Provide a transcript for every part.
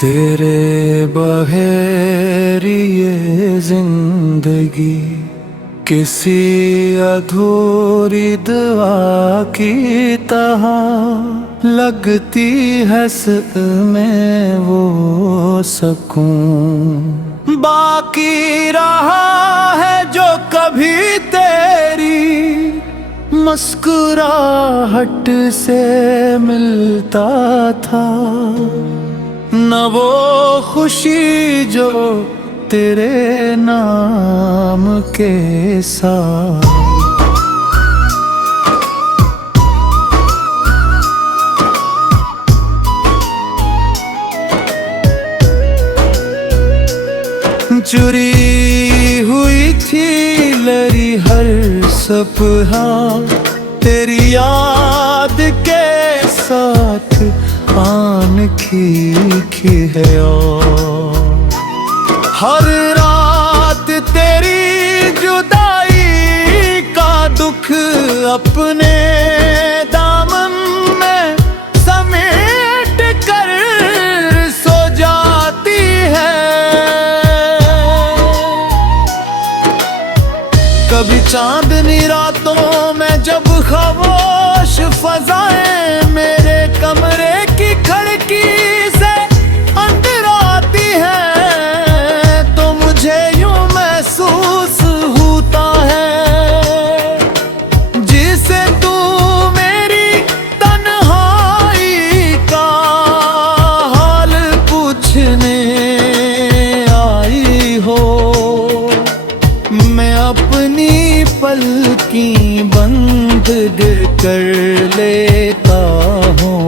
तेरे बगैर ये जिंदगी किसी अधूरी दुआ की तरह लगती है में वो सकून बाकी रहा है जो कभी तेरी मुस्कुराहट से मिलता था, न वो खुशी जो तेरे नाम के साथ। चुरी हुई थी लरी हर सपना तेरी याद के साथ आन की है और हर रात तेरी जुदाई का दुख अपने दामन में समेट कर सो जाती है। कभी चांदनी रातों में जब खामोश फजाएं मेरे कमरे की खिड़की से अंदर आती है, तो मुझे यूं महसूस होता है जिसे तू मेरी तन्हाई का हाल पूछने आई हो। मैं अपनी पलकी बंद कर लेता हूँ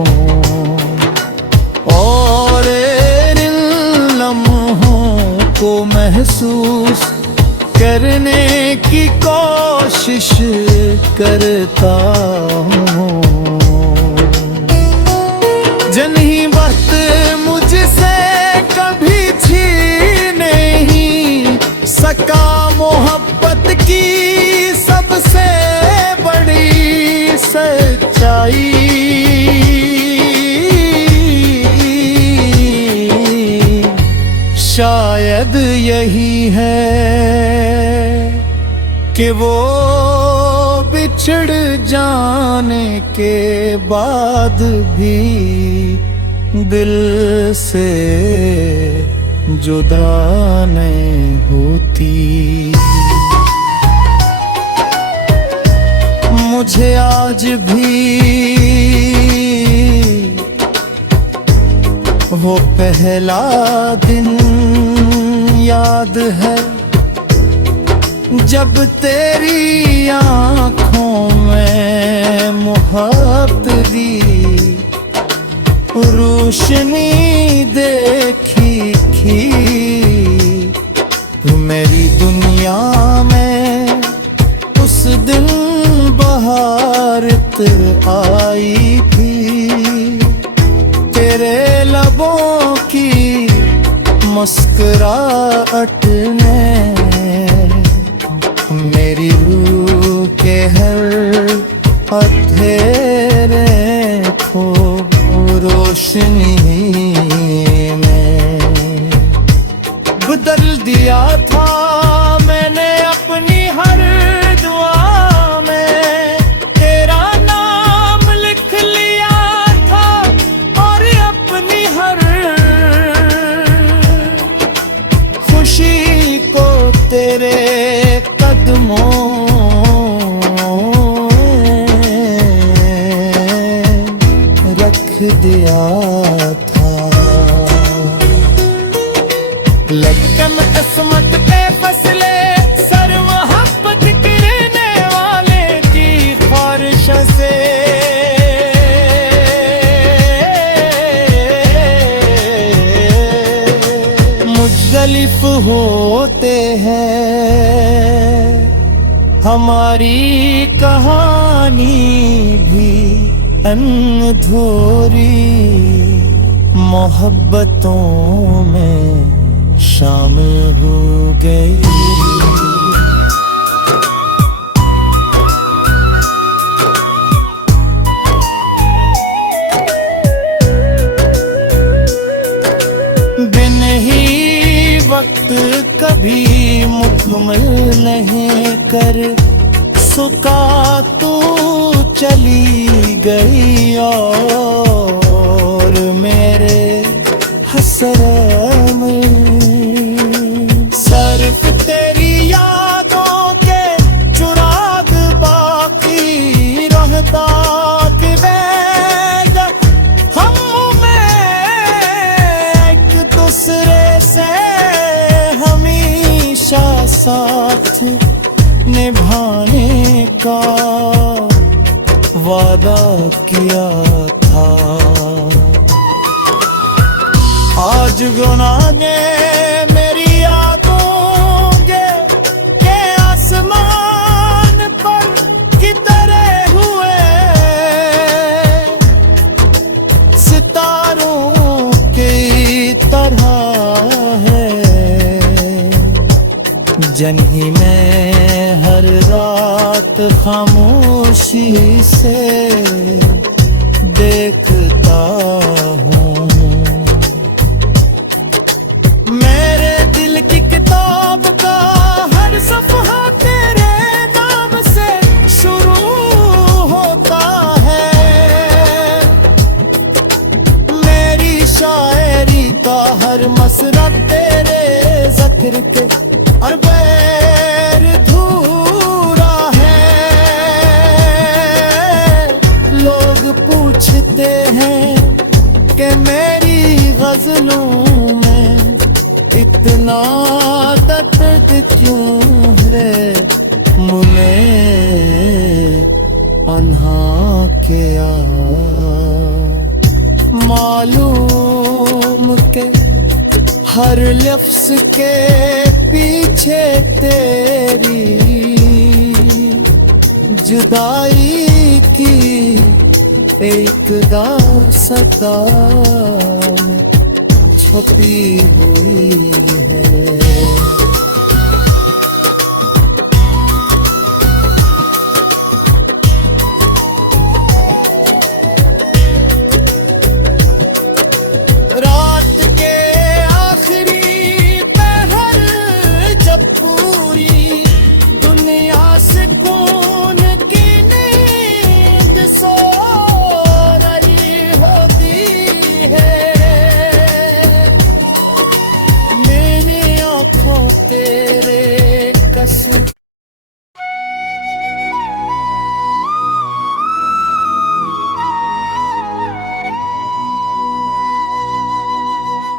और इन लम्हों को महसूस करने की कोशिश करता हूँ। जिन्हीं वक्त मुझसे कभी छीन नहीं सका मोहब्बत की सबसे बड़ी सच्चाई, शायद यही है कि वो बिछड़ जाने के बाद भी दिल से जुदा नहीं होती। मुझे आज भी वो पहला दिन याद है जब तेरी आँखों में मोहब्बत दी रोशनी देखी थी। मेरी दुनिया में उस दिन बहारत आई थी, तेरे लबों की मुस्कुराहट ने मेरी रूह के हर अंधेरे को रोशनी में बदल दिया था। मैंने अपनी हर दुआ में तेरा नाम लिख लिया था और अपनी हर खुशी को तेरे कदमों रख दिया था। लेकिन किस्मत के फसले सर मोहब्बत करने वाले की ख्वाहिश से मुख्तलिफ होते हैं। हमारी कहानी भी अनधूरी मोहब्बतों में शामिल हो गई। नहीं कर सुका तू चली गई और मेरे हसरत में सिर्फ तेरी यादों के चुराग बाकी रहता कि हम में एक दूसरे से हमेशा साथ निभाने का वादा किया था। आज गुनाहे मेरी यादों के आसमान पर कितरे हुए सितारों की तरह है। जन्ही में हर रात खामोशी से देखता हूँ। मेरे दिल की किताब का हर सफ़हा तेरे नाम से शुरू होता है। मेरी शायरी का हर मसरा तेरे ज़िक्र के और बैर धूरा है। लोग पूछते हैं कि मेरी गज़लों में इतना दर्द क्यों है। मुझे अन्हा किया मालूम के हर लफ्ज़ के पीछे तेरी जुदाई की एक दास्तान छुपी हुई है।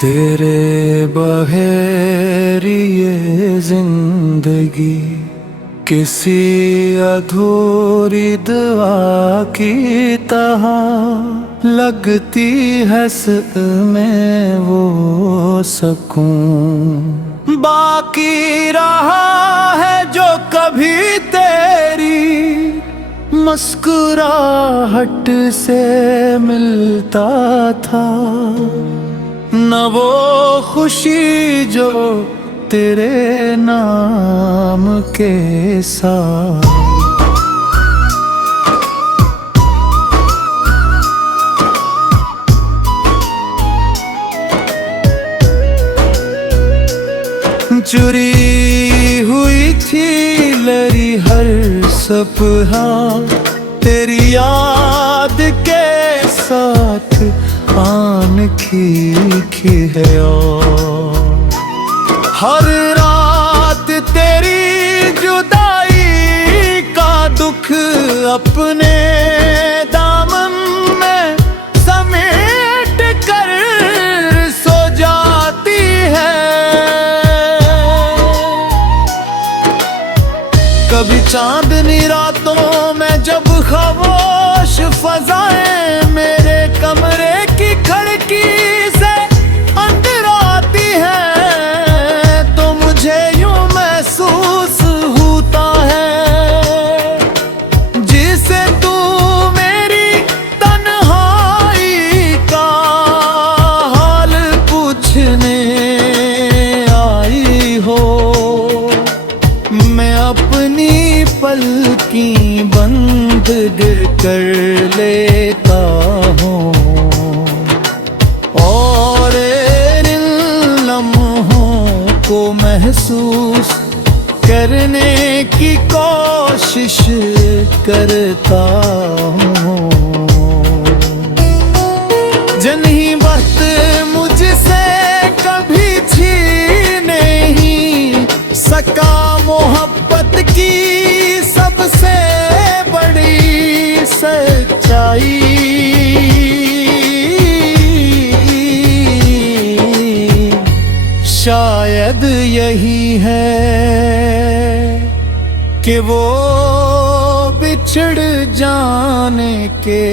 तेरे बगैर ये जिंदगी किसी अधूरी दुआ की तरह लगती है में वो सकून बाकी रहा है जो कभी तेरी मुस्कुराहट से मिलता था। न वो खुशी जो तेरे नाम के साथ चुरी हुई थी लरी हर सपना तेरी याद के साथ आन की है। हर रात तेरी जुदाई का दुख अपने दामन में समेट कर सो जाती है। कभी चांदनी रातों में जब खामोश फजाएं मेरे कमरे की खिड़की से अंदर आती है तो मुझे यूं महसूस होता है जिसे तू मेरी तन्हाई का हाल पूछने आई हो। मैं अपनी पलकी बंद कर लेता हूँ और इन लम्हों को महसूस करने की कोशिश करता हूँ। जिन्हीं वक्त मुझसे कभी छीन नहीं सका मोहब्बत की सबसे बड़ी सच्चाई। शायद यही है कि वो बिछड़ जाने के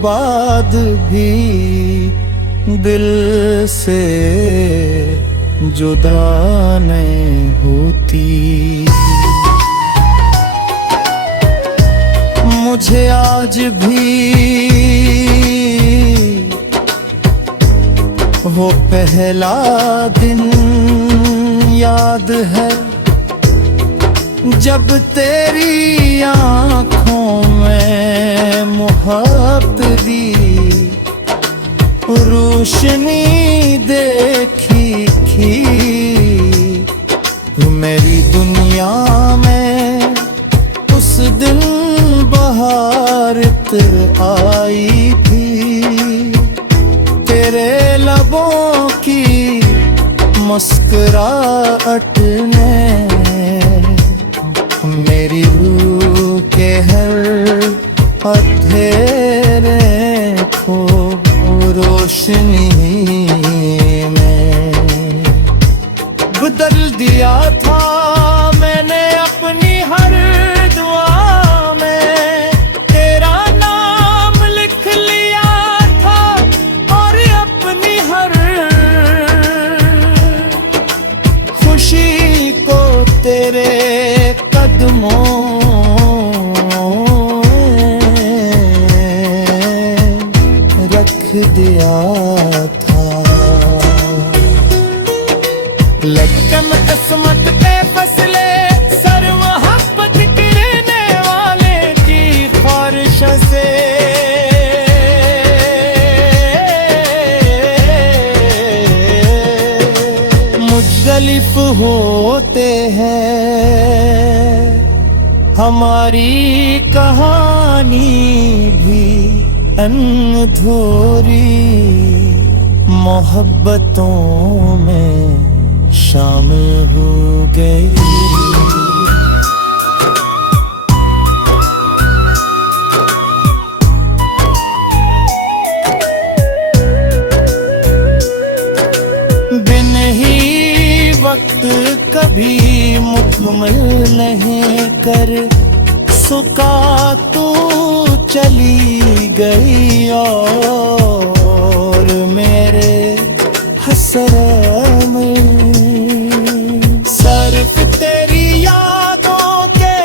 बाद भी दिल से जुदा नहीं होती। मुझे आज भी वो पहला दिन याद है जब तेरी आँखों में मोहब्बत दी रोशनी देखी थी। मेरी दुनिया में उस दिन बहार आई थी। तेरे लबों की मुस्कुराहट ने मेरी रूह के हर अंधेरे को रोशनी में बदल दिया था। मैंने अपनी हर दुआ में तेरा नाम लिख लिया था और अपनी हर खुशी को तेरे कदमों रख दिया था। लेकिन किस्मत के फसले सर मोहब्बत गिरने वाले की ख्वाहिश से मुख्तलिफ होते हैं। हमारी कहानी भी अनधूरी मोहब्बतों में शामिल हो गई। बिन ही वक्त कभी मुकम्मल नहीं कर सुका तू चली गई और मेरे हसरत में सिर्फ तेरी यादों के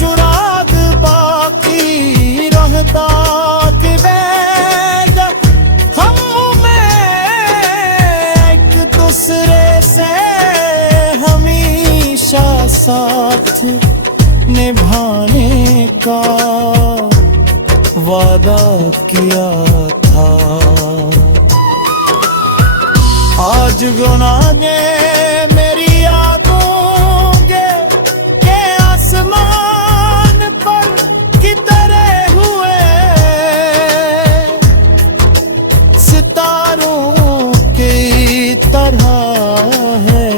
चुराग बाकी रहता कि वैद हम में एक दूसरे से हमेशा साथ निभाने का वादा किया था। आज गुनाहे मेरी यादों के आसमान पर कितरे हुए सितारों की तरह है।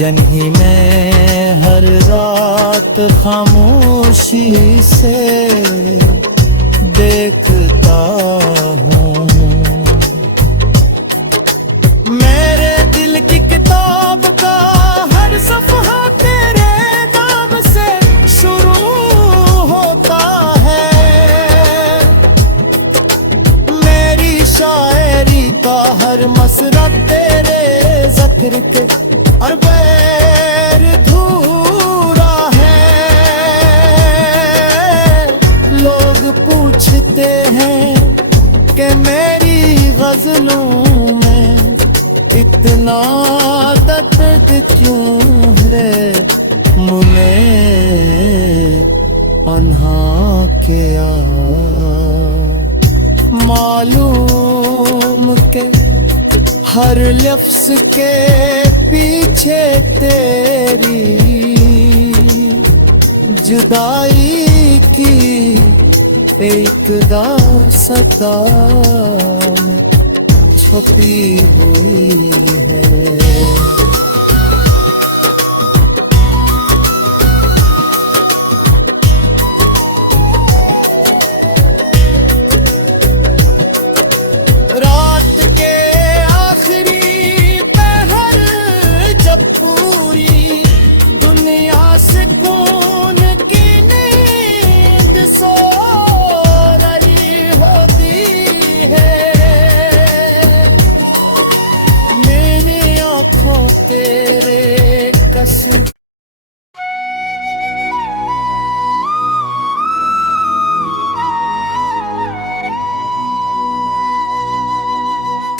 जन्ही में हर रात खामोशी से देखता हूँ। मेरे दिल की किताब का हर सफ़हा तेरे नाम से शुरू होता है। मेरी शायरी का हर मसरा तेरे ज़िक्र के और बैर धूरा है। लोग पूछते हैं कि मेरी गज़लों में इतना दर्द क्यों है। मुझे अन्हा किया मालूम के हर लफ्ज के पीछे तेरी जुदाई की एक दास्तां में छुपी हुई है।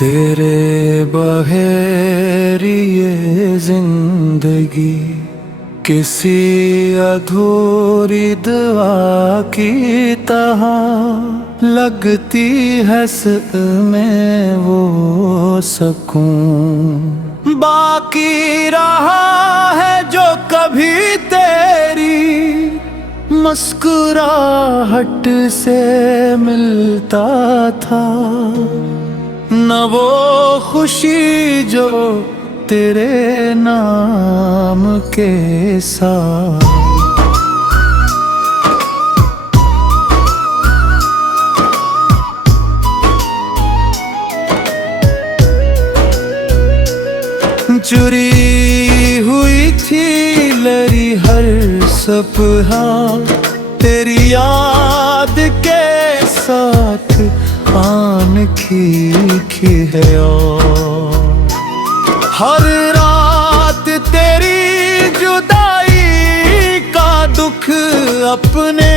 तेरे बगैर ये जिंदगी किसी अधूरी दुआ की तरह लगती है में वो सकून बाकी रहा है जो कभी तेरी मुस्कुराहट से मिलता था, न वो खुशी जो तेरे नाम के साथ। चुरी हुई थी लरी हर सपना तेरी याद के साथ आन की है और हर रात तेरी जुदाई का दुख अपने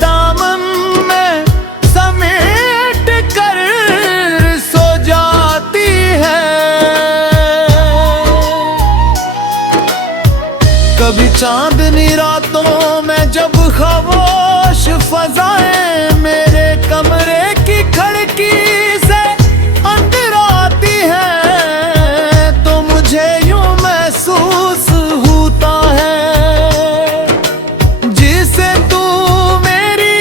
दामन में समेट कर सो जाती है। कभी चांदनी रातों में जब खामोश फजाएं मेरे कमरे की खिड़की से अंदर आती है तो मुझे यूं महसूस होता है जिसे तू मेरी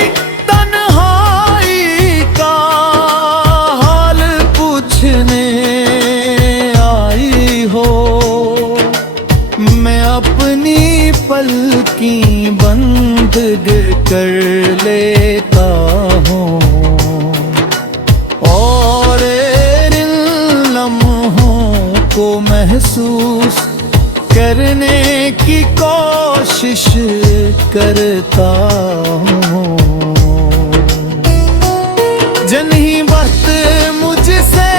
तन्हाई का हाल पूछने आई हो। मैं अपनी पलकी बंद कर लेता हूँ और इन लम्हों को महसूस करने की कोशिश करता हूँ। जिन्हीं वक्त मुझसे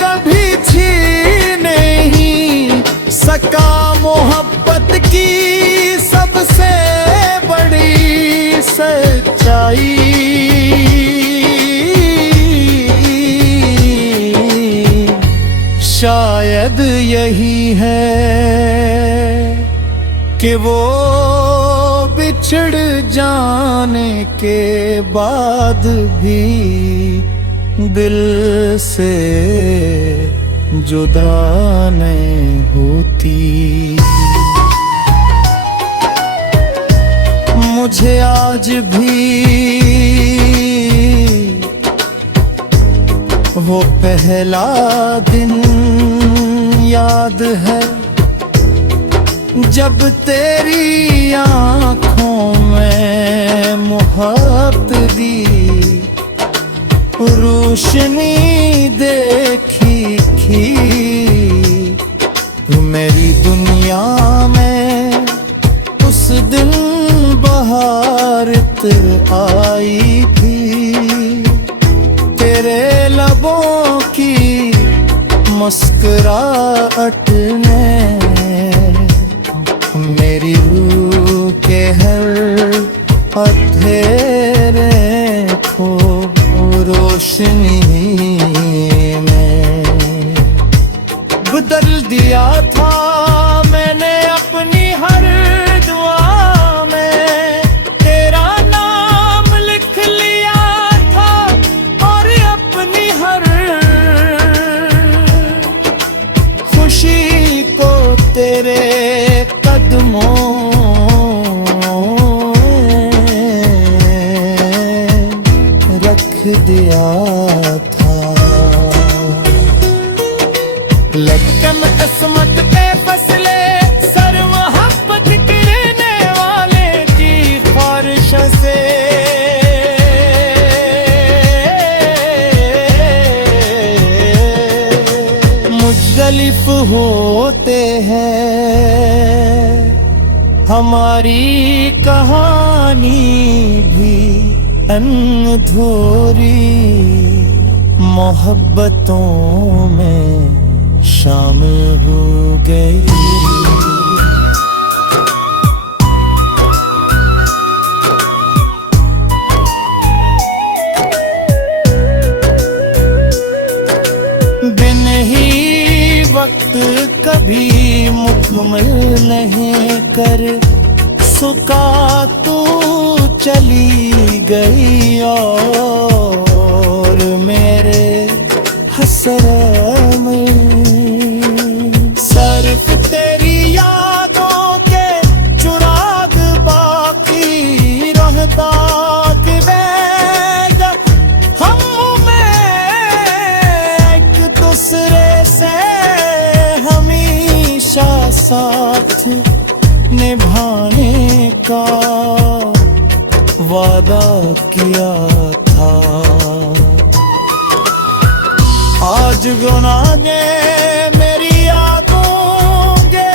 कभी छीन नहीं सका मोहब्बत की सबसे बड़ी सच्चाई, शायद यही है कि वो बिछड़ जाने के बाद भी दिल से जुदा नहीं होती। मुझे आज भी वो पहला दिन याद है जब तेरी आँखों में मोहब्बत दी रोशनी देखी थी मेरी दुनिया में। उस दिन बहार आई थी तेरे लबों की मुस्कुराहट ने मेरी रूह के हर अंधेरे को रोशनी में बदल दिया था। मैंने अपनी हर दुआ में तेरा नाम लिख लिया था और अपनी हर दिया था। लेकिन किस्मत पे फसले सर मोहब्बत गिरने वाले की ख्वाहिश से मुख्तलिफ होते हैं। हमारी कहानी भी अनधूरी मोहब्बतों में शामिल हो गई। बिन ही वक्त कभी मुकम्मल नहीं कर सुका तू चली गई और मेरे हसरत में सिर्फ तेरी यादों के चुराग बाकी रहता कि मैं जब हम में एक दूसरे से हमेशा साथ निभाने का वादा किया था। आज गुनाहे मेरी यादों के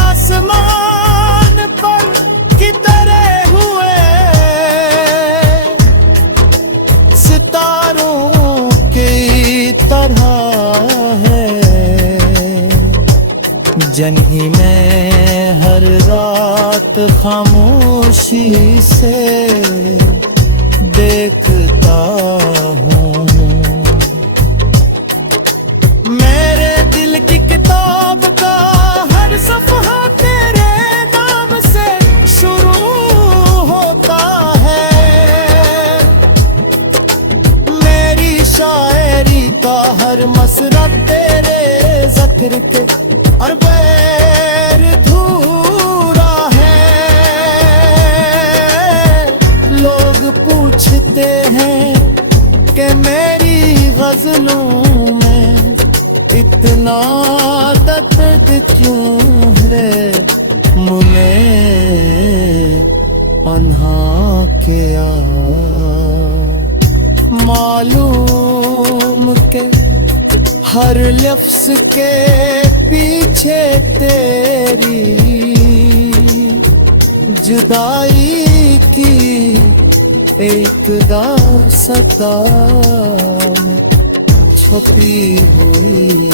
आसमान पर कितरे हुए सितारों की तरह है। जन्ही में हर रात खामोशी से देखता हूँ। मेरे दिल की किताब का हर सफ़हा तेरे नाम से शुरू होता है। मेरी शायरी का हर मसरा तेरे ज़िक्र के और बैर धूरा है। लोग पूछते हैं कि मेरी गज़लों में इतना दर्द क्यों है। मुझे अन्हा किया मालूम के हर लफ्ज़ के पीछे तेरी जुदाई की एक दास्तान छुपी हुई